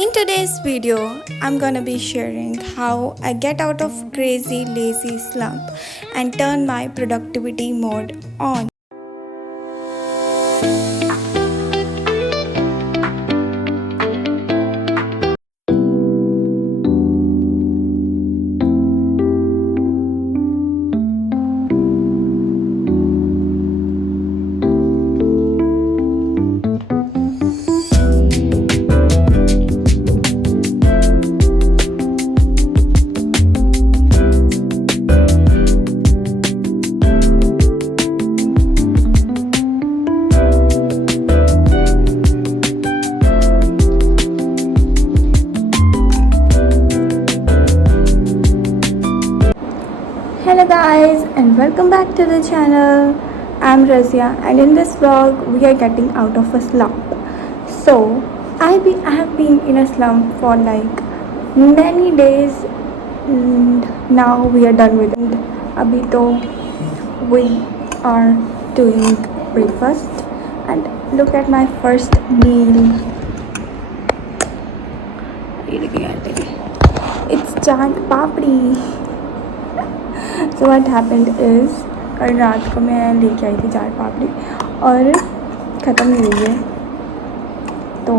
In today's video, I'm gonna be sharing how I get out of crazy lazy slump and turn my productivity mode on. Hello guys and welcome back to the channel. I'm Razia and in this vlog we are getting out of a slump. So I have been in a slump for like many days and now we are done with it. Abhi to we are doing breakfast and look at my first meal. It's chaat papdi. So what happened is कल रात को मैं लेके आई थी चाट पापड़ी और ख़त्म नहीं हुई है तो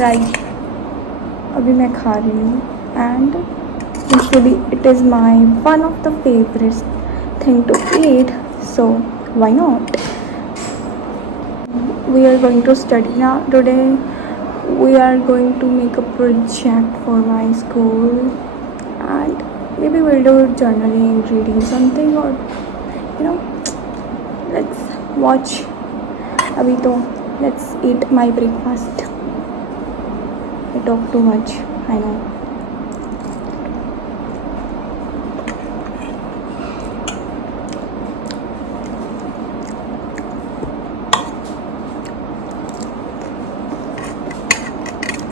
राइट अभी मैं खा रही हूँ and usually it is my one of the favourite thing to eat so why not we are going to study now today we are going to make a project for my school and maybe we'll do journaling, reading something, or you know, let's watch. Abhi to let's eat my breakfast. I talk too much, I know.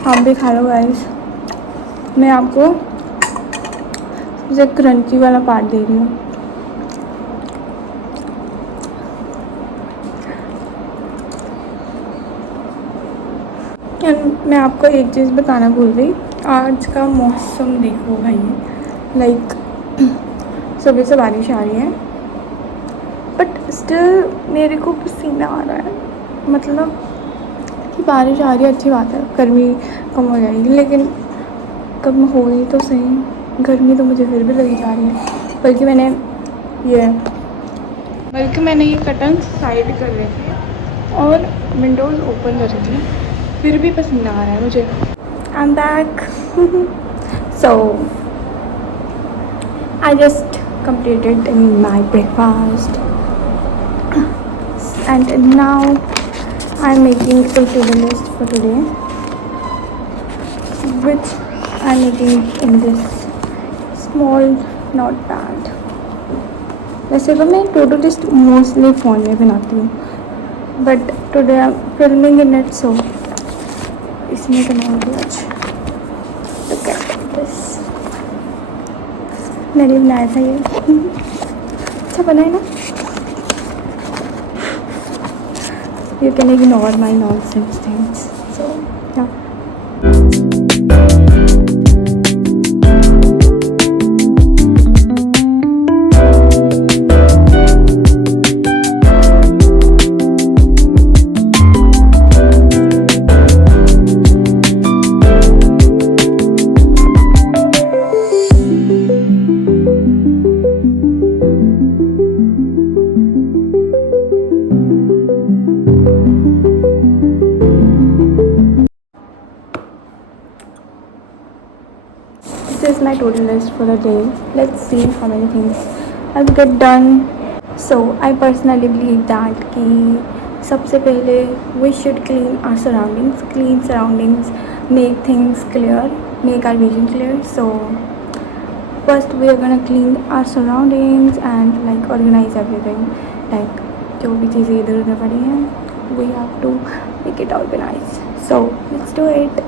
आप भी खा लो गाइस. मैं आपको मुझे क्रंची वाला पार्ट दे रही हूँ. मैं आपको एक चीज़ बताना भूल गई. आज का मौसम देखो भाई, लाइक सुबह से बारिश आ रही है बट स्टिल मेरे को पसीना आ रहा है. मतलब कि बारिश आ रही है अच्छी बात है, गर्मी कम हो जाएगी, लेकिन कम हो गई तो सही, गर्मी तो मुझे फिर भी लगी जा रही है. बल्कि मैंने ये कर्टन साइड कर रहे थे और विंडोज़ ओपन कर रही थी, फिर भी पसीना आ रहा है मुझे. I am back. So I just completed my breakfast and now I'm making a to-do list for today, which I'm making in this small notepad. वैसे तो मैं to do list mostly phone में बनाती हूँ but today I am filming in it so इसमें बनाऊँगी आज. Look at this, मैंने बनाया था ये. अच्छा बना है ना. You can ignore my nonsense things. So yeah this is my to-do list for the day. Let's see how many things I'll get done. So I personally believe that कि सबसे पहले we should clean our surroundings. Clean surroundings make things clear, make our vision clear. So first we are gonna clean our surroundings and like organize everything. Like जो भी चीज़ें इधर उधर पड़ी हैं, we have to make it organized. So let's do it.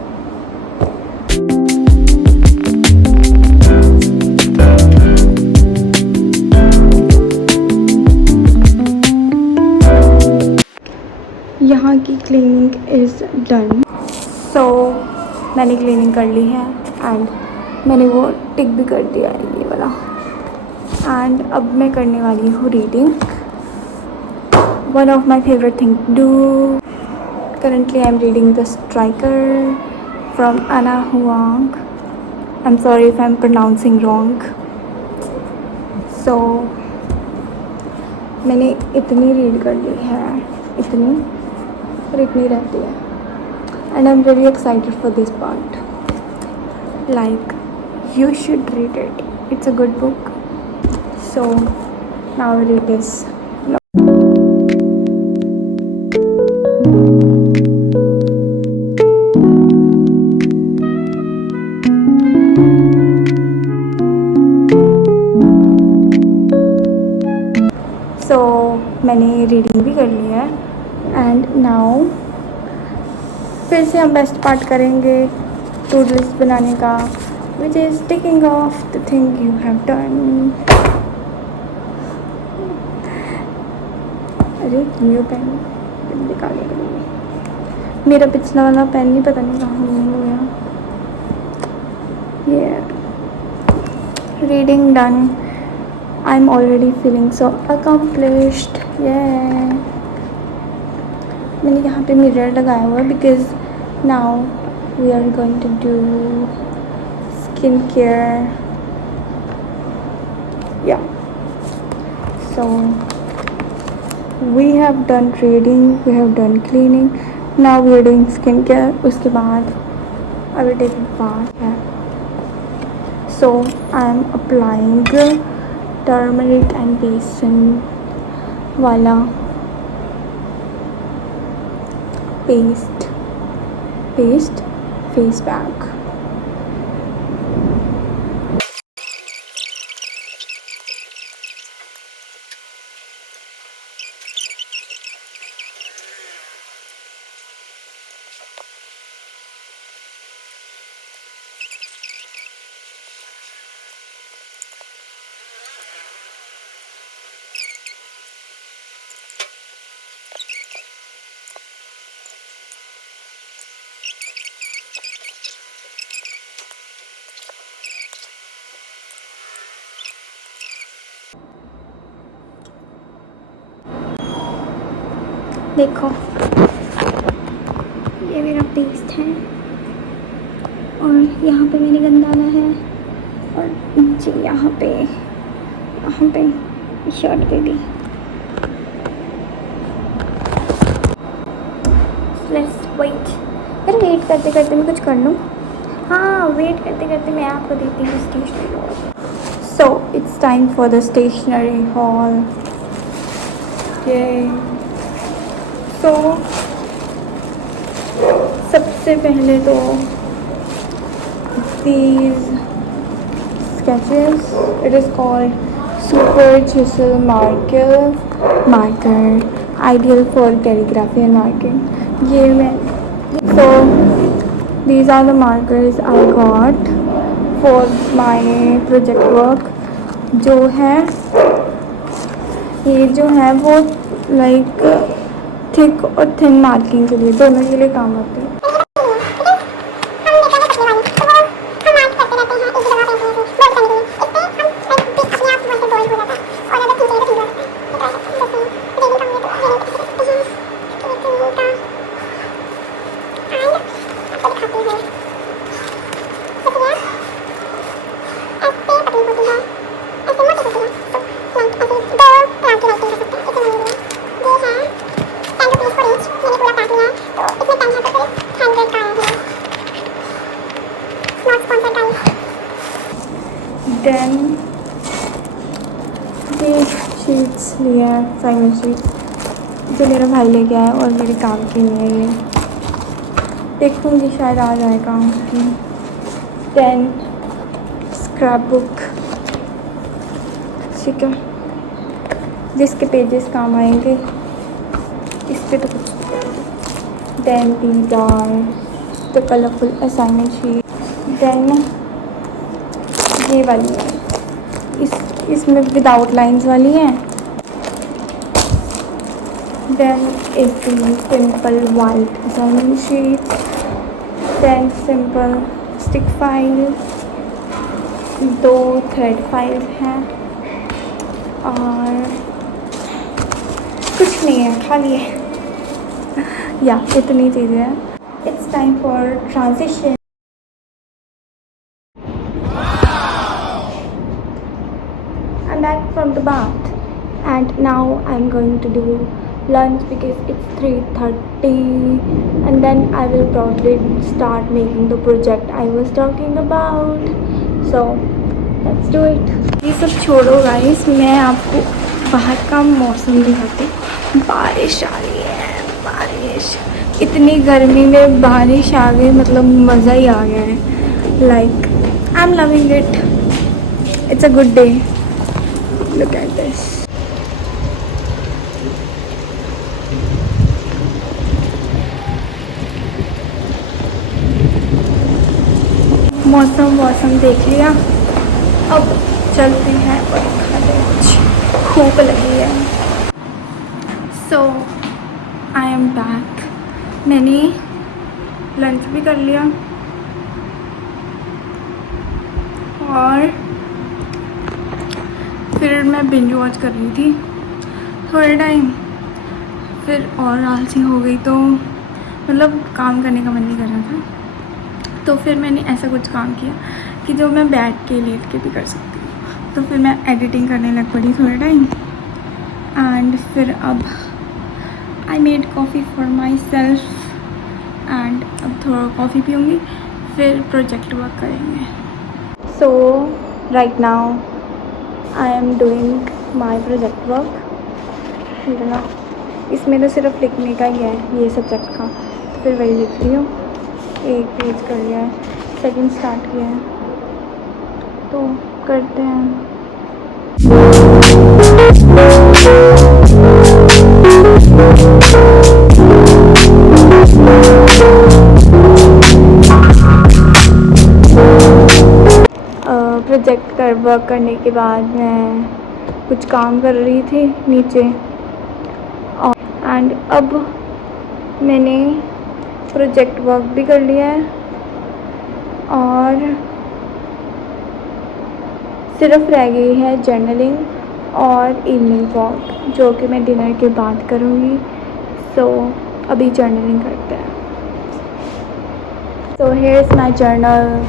यहाँ की cleaning is done. So मैंने क्लीनिंग कर ली है एंड मैंने वो टिक भी कर दिया है ये वाला। एंड अब मैं करने वाली हूँ reading, one of my favourite thing to do. Currently I am reading The Striker from Anna Huang. I'm sorry if I'm pronouncing wrong. So मैंने इतनी रीड कर ली है, इतनी, और इतनी रहती है। And I'm very excited for this part. Like, you should read it. It's a good book. So now I read this. So मैंने रीडिंग भी कर ली है एंड नाउ फिर से हम बेस्ट पार्ट करेंगे टू लिस्ट बनाने का, which is ticking of the thing you have done. अरे न्यू पेन निकालने के लिए मेरा पिछला वाला पेन नहीं, पता नहीं कहाँ हो गया। ये reading done, I'm already feeling so accomplished. Yeah. मैंने यहाँ पे मिरर लगाया हुआ है because now we are going to do skincare. Yeah. So we have done reading, we have done cleaning. Now we are doing skincare. उसके बाद I will take a bath. Yeah. So I am applying turmeric and बेसन वाला paste face pack. देखो ये मेरा पेस्ट है और यहाँ पे मैंने गंदाना है और नीचे यहाँ पे शर्ट पे भी। Let's wait. अरे वेट करते करते मैं कुछ कर लूँ। हाँ, वेट करते करते मैं आपको देती हूँ stationery haul. So it's time for the stationery haul. तो सबसे पहले तो these sketches, it is called super chisel marker ideal for calligraphy and marking. ये मैं so these are the markers I got for my project work। जो है ये जो है वो like थिक और थिन मार्किंग के लिए, दोनों के लिए काम आते हैं। देन ये शीट्स लिया है, असाइनमेंट शीट जो मेरा भाई लेके आया और मेरे काम की नहीं है। ये देखूँगी शायद आ जाए काम की। देन स्क्रैप बुक, ठीक है, जिसके पेजेस काम आएंगे, इस पे तो कुछ नहीं। Then these are the colourful assignment sheet. Then ये वाली है, इसमें विदाउट लाइंस वाली है। Then is the simple white assignment sheet. 10 simple stick file, 2 thread files हैं और कुछ नहीं है, खाली है या इतनी चीज़ें हैं. It's time for transition. I'm back from the bath and now I'm going to do lunch because it's 3:30 and then I will probably start making the project I was talking about. So let's do it. ये सब छोड़ो गाइस, मैं आपको बाहर का मौसम दिखाती हूँ. बारिश आ रही है, बारिश. इतनी गर्मी में बारिश आ गई, मतलब मज़ा ही आ गया है. Like I'm loving it. It's a good day. Look at this. मौसम देख लिया, अब चलते हैं और खाते हैं कुछ, भूख लगी है. सो आई एम बैक. मैंने लंच भी कर लिया और फिर मैं बिंज वॉच कर रही थी थोड़े टाइम, फिर और आलसी हो गई, तो मतलब काम करने का मन नहीं कर रहा था. तो फिर मैंने ऐसा कुछ काम किया कि जो मैं बैठ के लेट के भी कर सकती हूँ. तो फिर मैं एडिटिंग करने लग पड़ी थोड़े टाइम एंड फिर अब I made coffee for myself and अब थोड़ा कॉफ़ी पीऊँगी, फिर प्रोजेक्ट वर्क करेंगे. So right now I am doing my project work. इसमें तो सिर्फ लिखने का ही है ये सब्जेक्ट का, तो फिर वही लिख रही हूँ. एक पेज कर लिया है, सेकंड स्टार्ट किया है, तो करते हैं. प्रोजेक्ट कर वर्क करने के बाद मैं कुछ काम कर रही थी नीचे और एंड अब मैंने प्रोजेक्ट वर्क भी कर लिया है और सिर्फ रह गई है जर्नलिंग और इवनिंग वॉक, जो कि मैं डिनर के बाद करूँगी. सो अभी जर्नलिंग करते हैं. So here is my journal.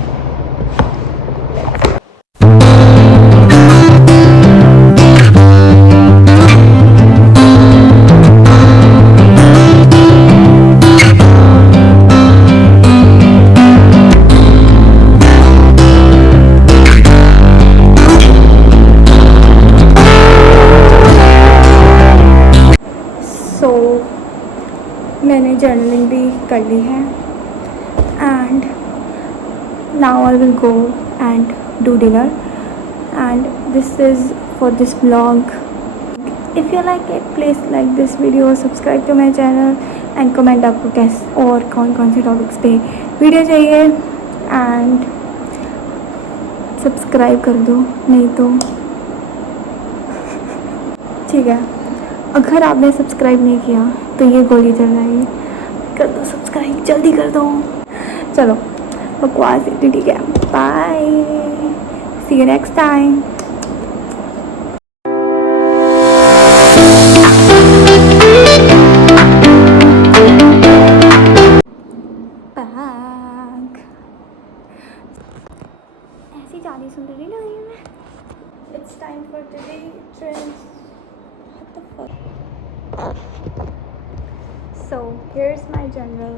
मैंने जर्नलिंग भी कर ली है and now I will go and do dinner and this is for this vlog. If you like it please like this video, subscribe to my channel and comment आपको कैसे और कौन से टॉपिक्स पे वीडियो चाहिए एंड सब्सक्राइब कर दो, नहीं तो ठीक है. अगर आपने सब्सक्राइब नहीं किया तो ये गोली चल जाएगी. कर दो सब्सक्राइब, जल्दी कर दो. चलो बकवास इतनी ठीक है. Bye, see you next time. ऐसी ज़्यादा सुंदर नहीं लगी मैं. It's time for today trends. What the fuck? So here's my general